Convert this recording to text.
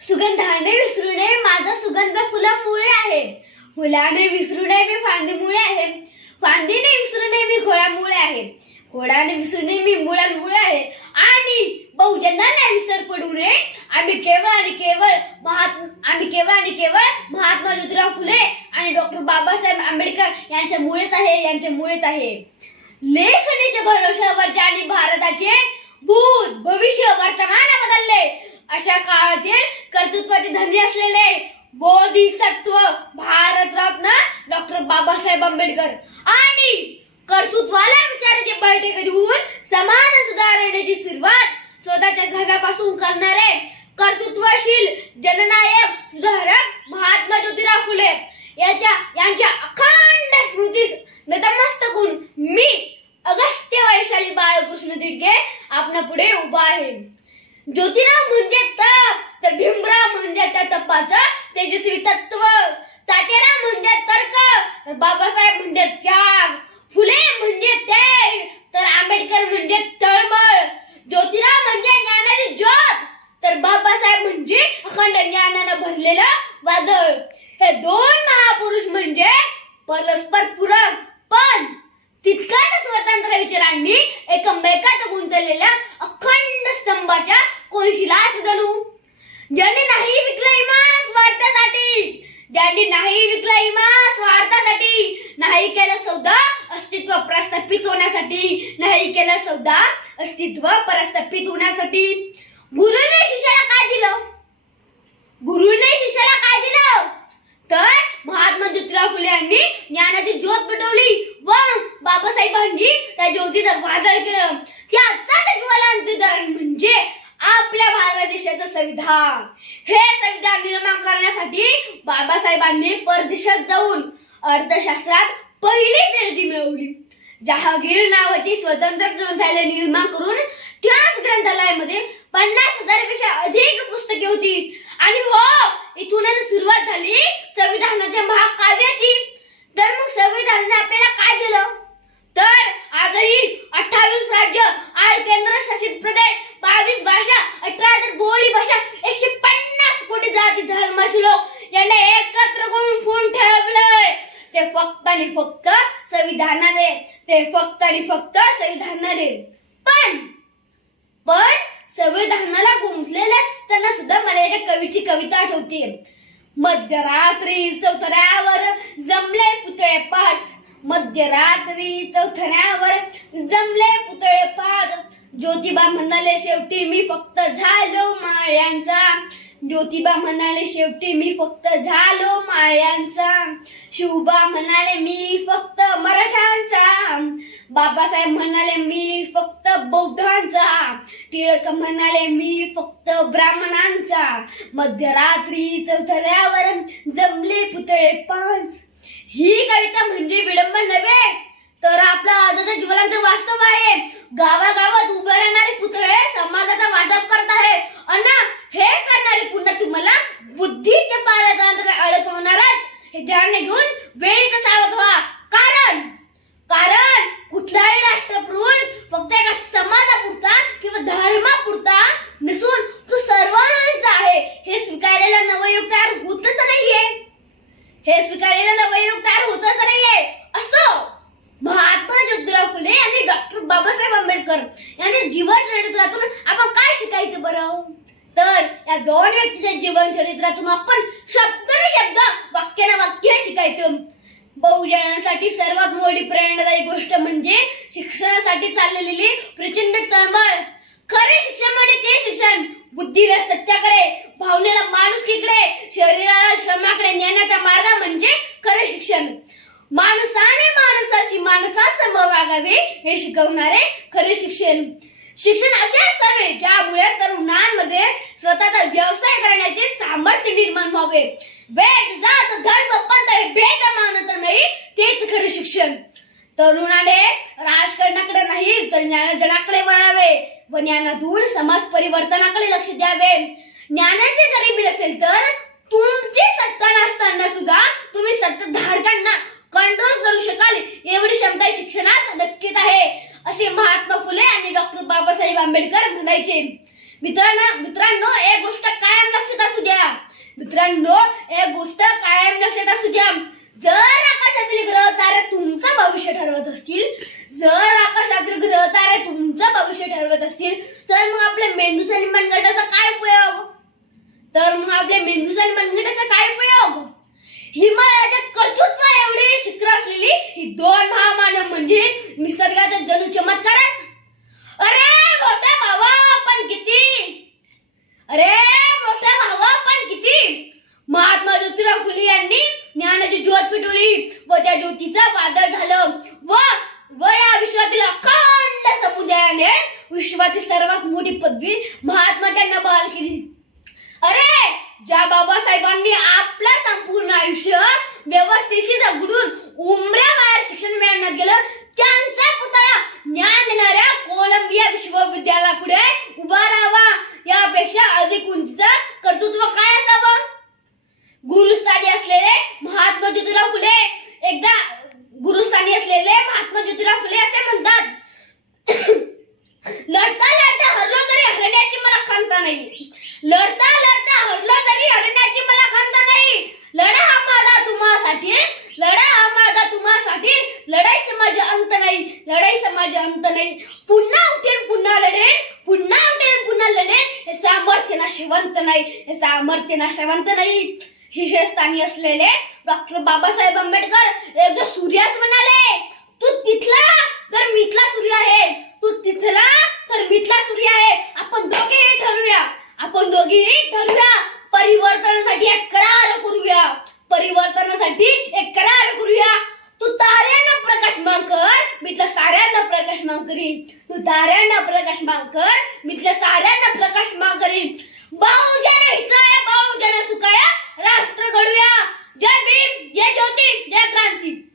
सुगंधाने विसरू नये माझा सुगंध फुलामुळे आहे. फुलाने विसरू नये मी फांदीमुळे आहे. फांदीने विसरू नये मी खोळामुळे आहे. घोडाने विसरू नये मी मुळांमुळे आहे. आणि बहुजनांना विसर पडू नये. आम्ही केवळ आणि केवळ महात्मा आम्ही केवळ आणि केवळ महात्मा ज्योतिराव फुले आणि डॉक्टर बाबासाहेब आंबेडकर यांच्यामुळेच आहे यांच्यामुळेच आहे. लेखणीच्या भरोशावर आणि भारताचे भूत भविष्य वर्तमान बदलले. अशा काळातील कर्तृत्वाचे धनी असलेले बोधिसत्व भारतरत्न डॉक्टर बाबासाहेब आंबेडकर. आणि कर्तृत्वाला विचाराचे बैठक घेऊन समाज सुधारण्याची सुरुवात स्वतःच्या घरापासून करणारे कर्तृत्वशील जननायक सुधारक महात्मा ज्योतिराव फुले याच्या यांच्या अखंड स्मृतीस नतमस्तक होऊन मी अगस्त्य वैशाली बाळकृष्ण तिडके आपणा पुढे उभा आहे. ज्योतिराव म्हणजे तप. तर भीमराव म्हणजे त्या तपाचं तेजस्वी तत्व. तात्याराव म्हणजे तर्क. तर बाबासाहेब म्हणजे त्या फुले म्हणजे तेज तर आंबेडकर म्हणजे तळमळ ज्योतिराव म्हणजे ज्ञानाची ज्योत तर बाबासाहेब म्हणजे अखंड ज्ञानानं भरलेलं वादळ हे दोन महापुरुष म्हणजे परस्पर पूरक पण तितकाच स्वतंत्र विचारांनी एकमेकात गुंतलेल्या अखंड स्तंभाच्या कोळशीलाच जणू ज्यांनी नाही विकला इमान स्वार्थासाठी ज्यांनी नाही विकला इमान स्वार्थासाठी. नाही केलं सौदा अस्तित्व प्रस्थापित होण्यासाठी. नाही केलं सौदा अस्तित्व प्रस्थापित होण्यासाठी. गुरुने शिष्याला काय दिलं? गुरुने शिष्याला काय दिलं? तर महात्मा ज्योतिराव फुले यांनी ज्ञानाची ज्योत पेटवली व बाबासाहेबांनी त्या ज्योतीचं वादळ केलं. हे संविधान निर्माण करण्यासाठी बाबासाहेबांनी परदेशात जाऊन अर्थशास्त्रात पहिली तेलजी मिळवली. जहागीर नावाची स्वतंत्र ग्रंथालय निर्माण करून त्याच ग्रंथालयामध्ये पन्नास हजारपेक्षा अधिक पुस्तके होती. आणि हो इथूनच सुरुवात झाली संविधानाच्या महाकाव्याची. तर मग संविधानाने आपल्याला काय दिलं तर आजही अठ्ठावीस राज्य आणि केंद्र शासित प्रदेश फक्त आणि फक्त संविधानाने. ते फक्त आणि फक्त संविधानाने. पण पण संविधानाला गुंतलेल्या असताना सुद्धा मला एका कवीची कविता आठवते. मध्यरात्री चौथऱ्यावर जमले पुतळे पाच मध्यरात्री चौथऱ्यावर जमले पुतळे पाच ज्योतिबा म्हणाले शेवटी मी फक्त झालो माळ्यांचा. ज्योतिबा म्हणाले शेवटी मी फक्त झालो माळ्यांचा. शिवबा म्हणाले मी फक्त मराठ्यांचा. बाबासाहेब म्हणाले मी फक्त बौद्धांचा. टिळक म्हणाले मी फक्त ब्राह्मणांचा. मध्यरात्री चौथऱ्यावर जमले पुतळे पाच. ही कविता म्हणजे विडंबन नव्हे तर आपलं आजचं जीवनाचं वास्तव आहे. गावागावात उभे राहणारे पुतळे समाजाचा वाटप करत आहे. अन हे करणारी पुन्हा तुम्हाला बुद्धीच्या पारात अडकवणारच हे ध्यान घेऊन वेळीच सावध व्हा. कारण कारण कुठलाही राष्ट्रपुरुष फक्त एका समाजापुरता किंवा धर्मापुरता नसून तो सर्वांचा आहे. हे स्वीकारलेला नवयुग तयार होतच नाहीये. हे स्वीकारलेलं नवयुग तयार होतच नाहीये. असं महात्मा ज्योतिराव फुले आणि डॉक्टर बाबासाहेब आंबेडकर यांच्या जीवन चरित्रातून आपण काय शिकायचं बरं? तर या दोन व्यक्तीच्या जीवन चरित्रातून आपण शब्द शब्द वाक्यानं वाक्य शिकायचं. बहुजनांसाठी सर्वात मोठी प्रेरणादायी गोष्ट म्हणजे शिक्षणासाठी चाललेली प्रचंड तळमळ. खरे शिक्षण म्हणजे ते शिक्षण. बुद्धीला सत्याकडे भावनेला माणुसकीकडे शरीराला श्रमाकडे नेण्याचा मार्ग म्हणजे खरे शिक्षण. माणसाने माणसाशी माणसासम वागावे हे शिकवणारे खरे शिक्षण. शिक्षण असे असावे ज्या स्वतःचा व्यवसाय करण्याचे सामर्थ्य निर्माण व्हावे. वेद जात धर्म पंथ हे भेद मानत नाही तेच खरे शिक्षण. तरुणाने राजकारणाकडे नाही तर ज्ञानजनाकडे वळावे. व ज्ञानातून समाज परिवर्तनाकडे लक्ष द्यावे. ज्ञानाची गरिबी नसेल तर तुमची सत्ता नसताना सुद्धा तुम्ही सत्ताधारकांना कंट्रोल करू शकाल. एवढी क्षमता शिक्षणात नक्कीच आहे. असे महात्मा फुले आणि डॉक्टर बाबासाहेब आंबेडकर म्हणायचे. मित्रांनो मित्रांनो एक गोष्ट कायम लक्षात असू द्या. मित्रांनो एक गोष्ट कायम लक्षात असू द्या. जर आकाशातील ग्रह तारे तुमचं भविष्य ठरवत असतील जर आकाशातील ग्रह तारे तुमचं भविष्य ठरवत असतील तर मग आपल्या मेंदूचा आणि मनगटाचा काय उपयोग? तर मग आपल्या मेंदूचा आणि मनगटाचा काय उपयोग? हिमालयाच्या कर्तृत्व एवढी शिखर असलेली ही दोन महामानव म्हणजे निसर्गाचा जणू चमत्कारच अरे मोठा भावा पण किती अरे मोठा भावा पण किती महात्मा ज्योतिराव फुले यांनी ज्ञानाची ज्योत पेटवली. व त्या ज्योतीचं वादळ झालं. व व या विश्वातील अखंड समुदायाने विश्वाची सर्वात मोठी पदवी महात्मा त्यांना बहाल केली. अरे ज्या बाबासाहेबांनी आपलं संपूर्ण आयुष्य व्यवस्थेशी जगडून उमऱ्या बाहेर शिक्षण मिळवण्यात गेलं त्यांचा माझे अंत नाही. पुन्हा उठेन पुन्हा लढेन पुन्हा उठेन पुन्हा लढेन. हे सामर्थ्य ना शेवंत नाही. हे सामर्थ्य ना शेवंत नाही. हिशेस्थानी असलेले डॉक्टर बाबासाहेब आंबेडकर एकदा सूर्यास म्हणाले तू तिथला तर मीतला सूर्य आहे. तू तिथला तर मीतला सूर्य आहे. आपण दोघेही ठरूया आपण दोघेही ठरूया परिवर्तनासाठी एक करार करूया. परिवर्तनासाठी एक करार करूया. तू ताऱ्यांना प्रकाशमान कर मिथल्या साऱ्यांना प्रकाशमान करीन. तू ताऱ्यांना प्रकाशमान कर मिथल्या साऱ्यांना प्रकाशमान करीन. बहुजन हिताय जन सुखाया राष्ट्र घडूया जय भीम जय ज्योती जय क्रांती.